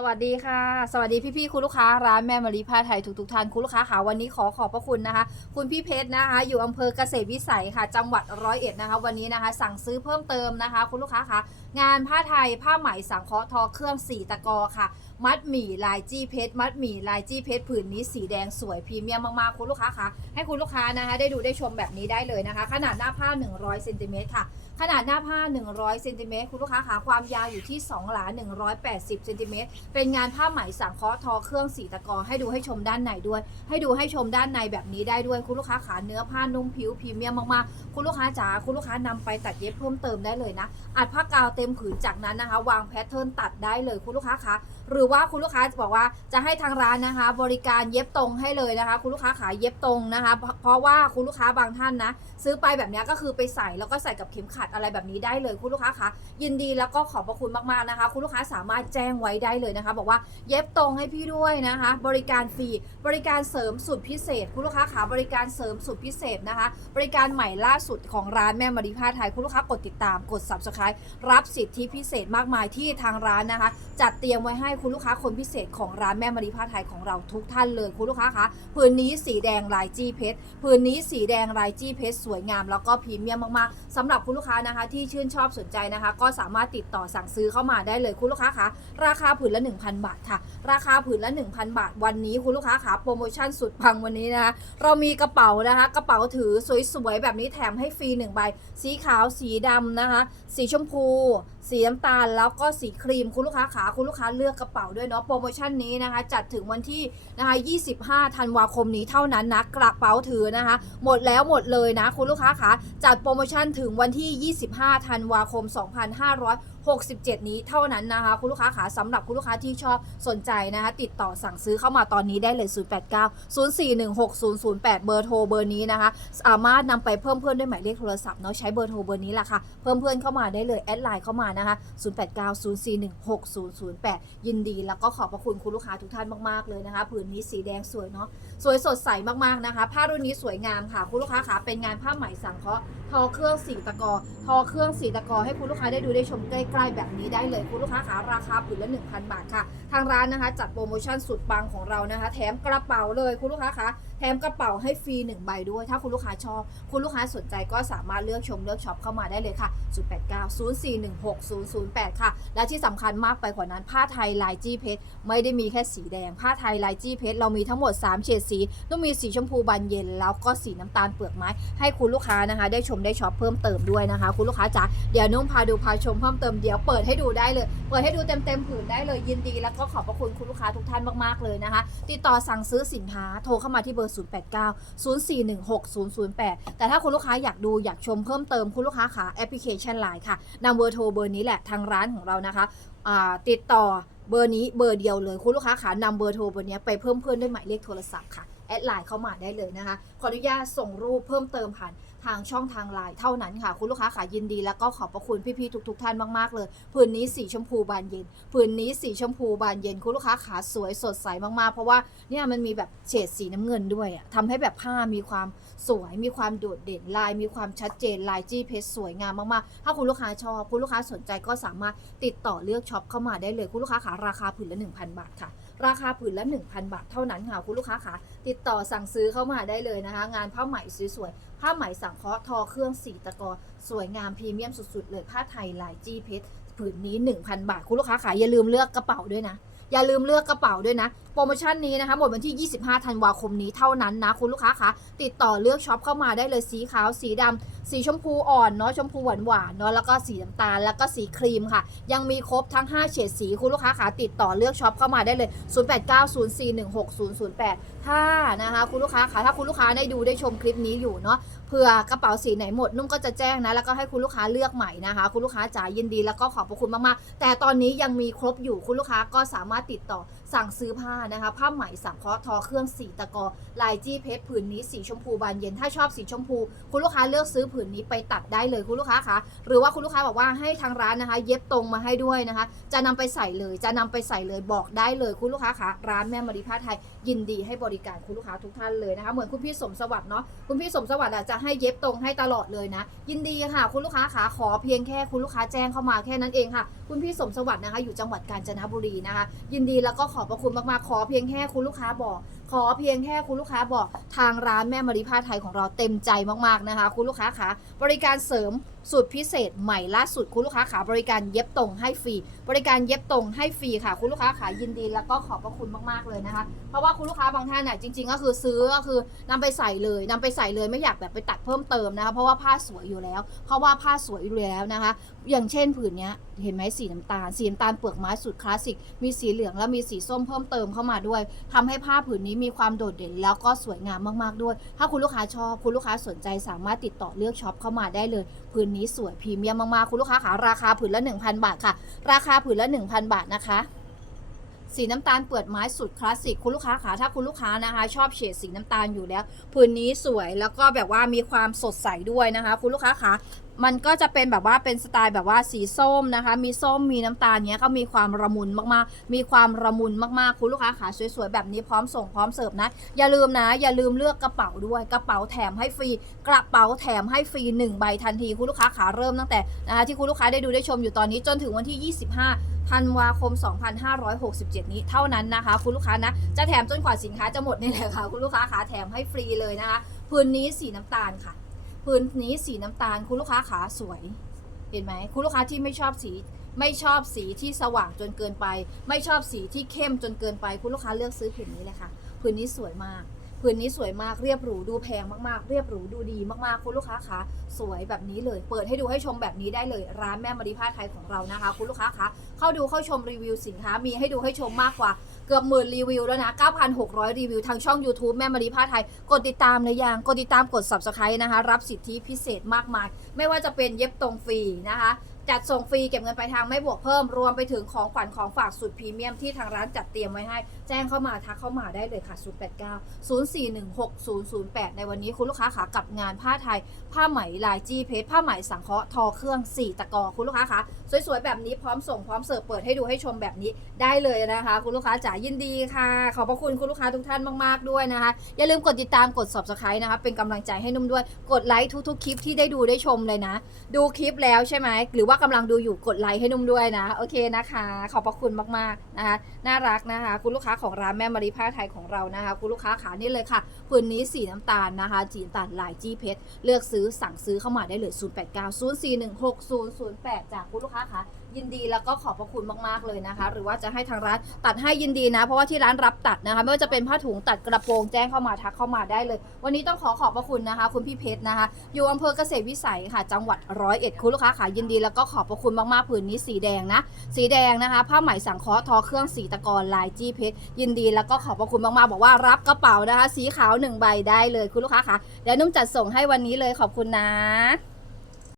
สวัสดีค่ะ สวัสดีพี่ๆคุณลูกค้าร้านแม่มารีผ้าไทยทุกๆท่านคุณลูกค้าค่ะวันนี้ขอขอบพระคุณนะคะ คุณพี่เพชรนะคะ อยู่อำเภอเกษตรวิสัยค่ะ จังหวัดร้อยเอ็ดนะคะ วันนี้นะคะ สั่งซื้อเพิ่มเติมนะคะ คุณลูกค้าค่ะงานผ้าไทยผ้าไหมสังเคราะห์ทอเครื่องสีตะกอค่ะ มัดหมี่ลายจี้เพชร มัดหมี่ลายจี้เพชรผืนนี้สีแดงสวยพรีเมียมมากๆคุณลูกค้าคะให้คุณลูกค้านะคะ ได้ดูได้ชมแบบนี้ได้เลยนะคะ ขนาดหน้าผ้า 100เซนติเมตรค่ะขนาดหน้าผ้า 100เซนติเมตรคุณลูกค้าขาความยาวอยู่ที่ 2 หลา 180เซนติเมตรเป็นงานผ้าไหมสังเคราะห์ทอเครื่องสีตะกอให้ดูให้ชมด้านในด้วย ให้ดูให้ชมด้านในแบบนี้ได้ด้วยคุณลูกค้าขาเนื้อผ้านุ่มผิวพรีเมียมมากๆ คุณลูกค้าจ๋าคุณลูกค้านำไปตัดเย็บเพิ่มเติมได้เลยนะ อัดผ้ากาวเต็มผืนจากนั้นนะคะ วางแพทเทิร์นตัดได้เลยคุณลูกค้าคะ หรือว่าคุณลูกค้าจะบอกว่าจะให้ทางร้านนะคะ บริการเย็บตรงให้เลยนะคะ คุณลูกค้าขาเย็บตรงนะคะ เพราะว่าคุณลูกค้าบางท่านนะ ซื้อไปแบบนี้ก็คือไปใส่แล้วก็ใส่กับเข็มขัดอะไรแบบนี้ได้เลย คุณลูกค้าคะยินดีแล้วก็ขอบพระคุณมากๆนะคะ คุณลูกค้าสามารถแจ้งไว้ได้เลยนะคะ บอกว่าเย็บตรงให้พี่ด้วยนะคะ บริการฟรีบริการเสริมสุดพิเศษ คุณลูกค้าขาบริการเสริมสุดพิเศษนะคะ บริการใหม่ล่าสุดของร้านแม่มารีผ้าไทยคุณลูกค้ากดติดตามกด subscribe รับสิทธิพิเศษมากมายที่ทางร้านนะคะ จัดเตรียมไว้ให้คุณลูกค้าคนพิเศษของร้านแม่มารีผ้าไทยของเราทุกท่านเลยคุณลูกค้าคะผืนนี้สีแดงลายจี้เพชรผืนนี้สีแดงลายจี้เพชรสวยงามแล้วก็พรีเมียมมากๆสำหรับคุณลูกค้านะคะ ที่ชื่นชอบสนใจนะคะ ก็สามารถติดต่อสั่งซื้อเข้ามาได้เลยคุณลูกค้าคะราคาผืนละ 1,000 บาทค่ะ ราคาผืนละ 1,000 บาท วันนี้คุณลูกค้าคะโปรโมชั่นสุดพังวันนี้นะคะเรามีกระเป๋านะคะ กระเป๋าถือสวยๆแบบนี้แถมให้ฟรี1ใบสีขาวสีดำนะคะ สีชมพู สีน้ำตาลแล้วก็สีครีมคุณลูกค้าขาคุณลูกค้าเลือกกระเป๋าด้วยเนาะโปรโมชั่นนี้นะคะ จัดถึงวันที่นะคะ 25 ธันวาคมนี้เท่านั้นนะกระเป๋าถือนะคะ หมดแล้วหมดเลยนะ คุณลูกค้าขาจัดโปรโมชั่นถึงวันที่ 25 ธันวาคม 2567 นี้เท่านั้นนะคะ คุณลูกค้าขาสำหรับคุณลูกค้าที่ชอบสนใจนะคะ ติดต่อสั่งซื้อเข้ามาตอนนี้ได้เลย 089 0416 008 เบอร์โทรเบอร์นี้นะคะ สามารถนำไปเพิ่มเพื่อนด้วยหมายเลขโทรศัพท์เนาะใช้เบอร์โทรเบอร์นี้แหละค่ะ เพิ่มเพื่อนเข้ามาได้เลยแอดไลน์เข้ามานะคะ 0890416008 ยินดีแล้วก็ขอบพระคุณคุณลูกค้าทุกท่านมากๆเลยนะคะผืนนี้สีแดงสวยเนาะสวยสดใสมากๆนะคะ ผ้ารุ่นนี้สวยงามค่ะ คุณลูกค้าขาเป็นงานผ้าไหมสังเคราะห์ทอเครื่องสีตะกอ ทอเครื่องสีตะกอให้คุณลูกค้าได้ดูได้ชมใกล้ๆแบบนี้ได้เลยคุณลูกค้าขาราคาผืนละ 1,000 บาทค่ะ ทางร้านนะคะ จัดโปรโมชั่นสุดปังของเรานะคะ แถมกระเป๋าเลยคุณลูกค้าคะแถมกระเป๋าให้ฟรี1ใบด้วย ถ้าคุณลูกค้าชอบ คุณลูกค้าสนใจก็สามารถเลือกชมเลือกช็อปเข้ามาได้เลยค่ะ 0890416008 ค่ะ และที่สำคัญมากไปกว่านั้นผ้าไทยลายจี้เพชรไม่ได้มีแค่สีแดง ผ้าไทยลายจี้เพชรเรามีทั้งหมด 3 เฉดสีต้องมีสีชมพูบานเย็น แล้วก็สีน้ำตาลเปลือกไม้ ให้คุณลูกค้านะคะ ได้ชมได้ช็อปเพิ่มเติมด้วยนะคะ คุณลูกค้าจ๋าเดี๋ยวนุ่มพาดูพาชมเพิ่มเติมเดี๋ยวเปิดให้ดูได้เลย เปิดให้ดูเต็มเต็มๆผืนได้เลยยินดี แล้วก็ขอบพระคุณคุณลูกค้าทุกท่านมากๆเลยนะคะ ติดต่อสั่งซื้อสินค้าโทรเข้ามาที่เบอร์ 0890416008 แต่ถ้าคุณลูกค้าอยากดูอยากชมเพิ่มเติมคุณลูกค้าขาแอปพลิเคชันไลน์ค่ะนำเบอร์โทรเบอร์นี้แหละทางร้านของเรานะคะติดต่อเบอร์นี้เบอร์เดียวเลยคุณลูกค้าขานำเบอร์โทรเบอร์นี้ไปเพิ่มเพื่อนด้วยหมายเลขโทรศัพท์ค่ะ แอดไลน์เข้ามาได้เลยนะคะ ขออนุญาตส่งรูปเพิ่มเติมผ่านทางช่องทางไลน์เท่านั้นค่ะ คุณลูกค้าขายินดี แล้วก็ขอบพระคุณพี่ๆทุกๆท่านมากๆเลยผืนนี้สีชมพูบานเย็นผืนนี้สีชมพูบานเย็นคุณลูกค้าขาสวยสดใสมากๆ เพราะว่าเนี่ยมันมีแบบเฉดสีน้ำเงินด้วยอะทำให้แบบผ้ามีความสวย มีความโดดเด่นลาย มีความชัดเจนลายจี้เพชรสวยงามมากๆ ถ้าคุณลูกค้าชอบคุณลูกค้าสนใจก็สามารถติดต่อเลือกช็อปเข้ามาได้เลยคุณลูกค้าขาราคาผืนละ 1,000 บาทค่ะ ราคาผืนละ 1,000 บาทเท่านั้นค่ะคุณลูกค้าค่ะ ติดต่อสั่งซื้อเข้ามาได้เลยนะคะ งานผ้าไหมสวยๆ ผ้าไหมสังเคราะห์ทอเครื่องสีตะกอ สวยงามพรีเมียมสุดๆ เลยผ้าไทยลายจี้เพชรผืนนี้ 1,000 บาท คุณลูกค้าขาอย่าลืมเลือกกระเป๋าด้วยนะ อย่าลืมเลือกกระเป๋าด้วยนะ รโมชั่นนี้นะคะหมดวันที่ 25 ธันวาคมนี้เท่านั้นนะคุณลูกค้าคะติดต่อเลือกช็อปเข้ามาได้เลยสีขาว สีดำสีชมพูอ่อนเนาะชมพูหวานหวานๆเนาะแล้วก็สีน้ำตาลแล้วก็สีครีมค่ะ ยังมีครบทั้ง 5 เฉดสีคุณลูกค้าขาติดต่อเลือกช็อปเข้ามาได้เลย 0890416008 ถ้านะคะคุณลูกค้าคะถ้าคุณลูกค้าได้ดูได้ชมคลิปนี้อยู่เนาะเผื่อกระเป๋าสีไหนหมดนุ่มก็จะแจ้งนะ แล้วก็ให้คุณลูกค้าเลือกใหม่นะคะ คุณลูกค้าจ๋ายินดีแล้วก็ขอบพระคุณมากๆ แต่ตอนนี้ยังมีครบอยู่คุณลูกค้าก็สามารถติดต่อสั่งซื้อผ้านะคะผ้าไหมสังเคราะห์ทอเครื่องสีตะกอลายจี้เพชรผืนนี้สีชมพูบานเย็นถ้าชอบสีชมพู คุณลูกค้าเลือกซื้อผืนนี้ไปตัดได้เลยคุณลูกค้าคะหรือว่าคุณลูกค้าบอกว่าให้ทางร้านนะคะ เย็บตรงมาให้ด้วยนะคะ จะนำไปใส่เลยจะนำไปใส่เลยบอกได้เลยคุณลูกค้าคะร้านแม่มารีผ้าไทย ยินดีให้บริการคุณลูกค้าทุกท่านเลยนะคะ เหมือนคุณพี่สมสวัสดิ์เนาะคุณพี่สมสวัสดิ์อะจะให้เย็บตรงให้ตลอดเลยนะ ยินดีค่ะ คุณลูกค้าขาขอเพียงแค่คุณลูกค้าแจ้งเข้ามาแค่นั้นเองค่ะ คุณพี่สมสวัสดิ์นะคะ อยู่จังหวัดกาญจนบุรีนะคะ ยินดีแล้วก็ขอบพระคุณมากๆขอเพียงแค่คุณลูกค้าบอก ขอเพียงแค่คุณลูกค้าบอกทางร้านแม่มารีผ้าไทยของเราเต็มใจมากๆนะคะ คุณลูกค้าขาบริการเสริมสูตรพิเศษใหม่ล่าสุดคุณลูกค้าขาบริการเย็บตรงให้ฟรีบริการเย็บตรงให้ฟรีค่ะ คุณลูกค้าขายินดีแล้วก็ขอบพระคุณมากๆเลยนะคะ เพราะว่าคุณลูกค้าบางท่านน่ะจริง ๆ ก็คือซื้อก็คือนำไปใส่เลยนำไปใส่เลยไม่อยากแบบไปตัดเพิ่มเติมนะคะ เพราะว่าผ้าสวยอยู่แล้ว เพราะว่าผ้าสวยอยู่แล้วนะคะ อย่างเช่นผืนนี้เห็นไหมสีน้ำตาลสีน้ำตาลเปลือกไม้สุดคลาสสิกมีสีเหลืองและมีสีส้มเพิ่มเติมเข้ามาด้วยทำให้ผ้าผืนนี้มีความโดดเด่นแล้วก็สวยงามมากๆด้วย ถ้าคุณลูกค้าชอบคุณลูกค้าสนใจสามารถติดต่อเลือกช็อปเข้ามาได้เลยผืนนี้สวยพรีเมียมมากๆคุณลูกค้าคะราคาผืนละ 1,000 บาทค่ะ ราคาผืนละ 1,000 บาทนะคะสีน้ำตาลเปลือกไม้สุดคลาสสิกคุณลูกค้าคะถ้าคุณลูกค้านะคะ ชอบเฉดสีน้ำตาลอยู่แล้ว ผืนนี้สวยแล้วก็แบบว่ามีความสดใสด้วยนะคะ คุณลูกค้าคะ มันก็จะเป็นแบบว่าเป็นสไตล์แบบว่าสีส้มนะคะ มีส้มมีน้ำตาลเนี้ยก็มีความระมุนมากๆ มีความระมุนมากๆ คุณลูกค้าขาสวยๆแบบนี้พร้อมส่งพร้อมเสิร์ฟนะ อย่าลืมนะ อย่าลืมเลือกกระเป๋าด้วย กระเป๋าแถมให้ฟรี กระเป๋าแถมให้ฟรี 1 ใบทันที คุณลูกค้าขาเริ่มตั้งแต่นะคะที่คุณลูกค้าได้ดูได้ชมอยู่ตอนนี้จนถึงวันที่ 25ธันวาคม 2567 นี้เท่านั้นนะคะ คุณลูกค้านะ จะแถมจนกว่าสินค้าจะหมดนี่แหละค่ะ คุณลูกค้าขาแถมให้ฟรีเลยนะคะพื้นนี้สีน้ำตาลค่ะ พื้นนี้สีน้ำตาล คุณลูกค้าขาสวย เห็นไหมคุณลูกค้าที่ไม่ชอบสีไม่ชอบสีที่สว่างจนเกินไป ไม่ชอบสีที่เข้มจนเกินไป คุณลูกค้าเลือกซื้อผืนนี้เลยค่ะผืนนี้สวยมากผืนนี้สวยมากเรียบหรูดูแพงมากๆ เรียบหรูดูดีมากๆ คุณลูกค้าคะสวยแบบนี้เลย เปิดให้ดูให้ชมแบบนี้ได้เลย ร้านแม่มาริผ้าไทยของเรานะคะ คุณลูกค้าคะเข้าดูเข้าชมรีวิวสินค้ามีให้ดูให้ชมมากกว่า เกือบหมื่นรีวิวแล้วนะ 9,600 รีวิวทางช่อง YouTube แม่มารีผ้าไทย กดติดตามเลยยังกดติดตามกด Subscribe นะคะ รับสิทธิพิเศษมากมาย ไม่ว่าจะเป็นเย็บตรงฟรีนะคะ จัดส่งฟรีเก็บเงินปลายทางไม่บวกเพิ่ม รวมไปถึงของขวัญของฝากสุดพรีเมียมที่ทางร้านจัดเตรียมไว้ให้ แจ้งเข้ามาทักเข้ามาได้เลยค่ะ 089 0416 008 ในวันนี้คุณลูกค้าขากับงานผ้าไทย ผ้าไหมลายจี้เพชรผ้าไหมสังเคราะห์ทอเครื่อง 4 ตะกอคุณลูกค้าคะสวยๆ แบบนี้พร้อมส่งพร้อมเสิร์ฟเปิดให้ดูให้ชมแบบนี้ได้เลยนะคะ คุณลูกค้าจ๋ายินดีค่ะ ขอบพระคุณคุณลูกค้าทุกท่านมากๆด้วยนะคะ อย่าลืมกดติดตามกด subscribe นะคะเป็นกำลังใจให้นุ่มด้วยกดไลค์ทุกๆคลิปที่ได้ดูได้ชมเลยนะ ดูคลิปแล้วใช่ไหมหรือว่ากำลังดูอยู่กดไลค์ให้นุ่มด้วยนะ โอเคนะคะ ขอบพระคุณมากๆนะคะน่ารักนะคะ คุณลูกค้าของร้านแม่มารีผ้าไทยของเรานะคะ คุณลูกค้าขานี่เลยค่ะผืนนี้สีน้ำตาลนะคะจีนตาลลายจี้เพชรเลือกซื้อสั่งซื้อเข้ามาได้เลย 0890416008จากคุณลูกค้าคะยินดีแล้วก็ขอบพระคุณมากๆเลยนะคะ หรือว่าจะให้ทางร้านตัดให้ยินดีนะ เพราะว่าที่ร้านรับตัดนะคะไม่ว่าจะเป็นผ้าถุงตัดกระโปรงแจ้งเข้ามาทักเข้ามาได้เลย วันนี้ต้องขอขอบพระคุณนะคะ คุณพี่เพชรนะคะ อยู่อำเภอเกษตรวิสัยค่ะ จังหวัดร้อยเอ็ดคุณลูกค้าขายินดีแล้วก็ขอบพระคุณมากๆผืนนี้สีแดงนะสีแดงนะคะ ผ้าไหมสังเคราะห์ทอเครื่องสีตะกอนลายจี้เพชรยินดีแล้วก็ขอบพระคุณมากๆบอกว่ารับกระเป๋านะคะ สีขาวหนึ่งใบได้เลยคุณลูกค้าค่ะเดี๋ยวนุ่มจัดส่งให้วันนี้เลยขอบคุณนะ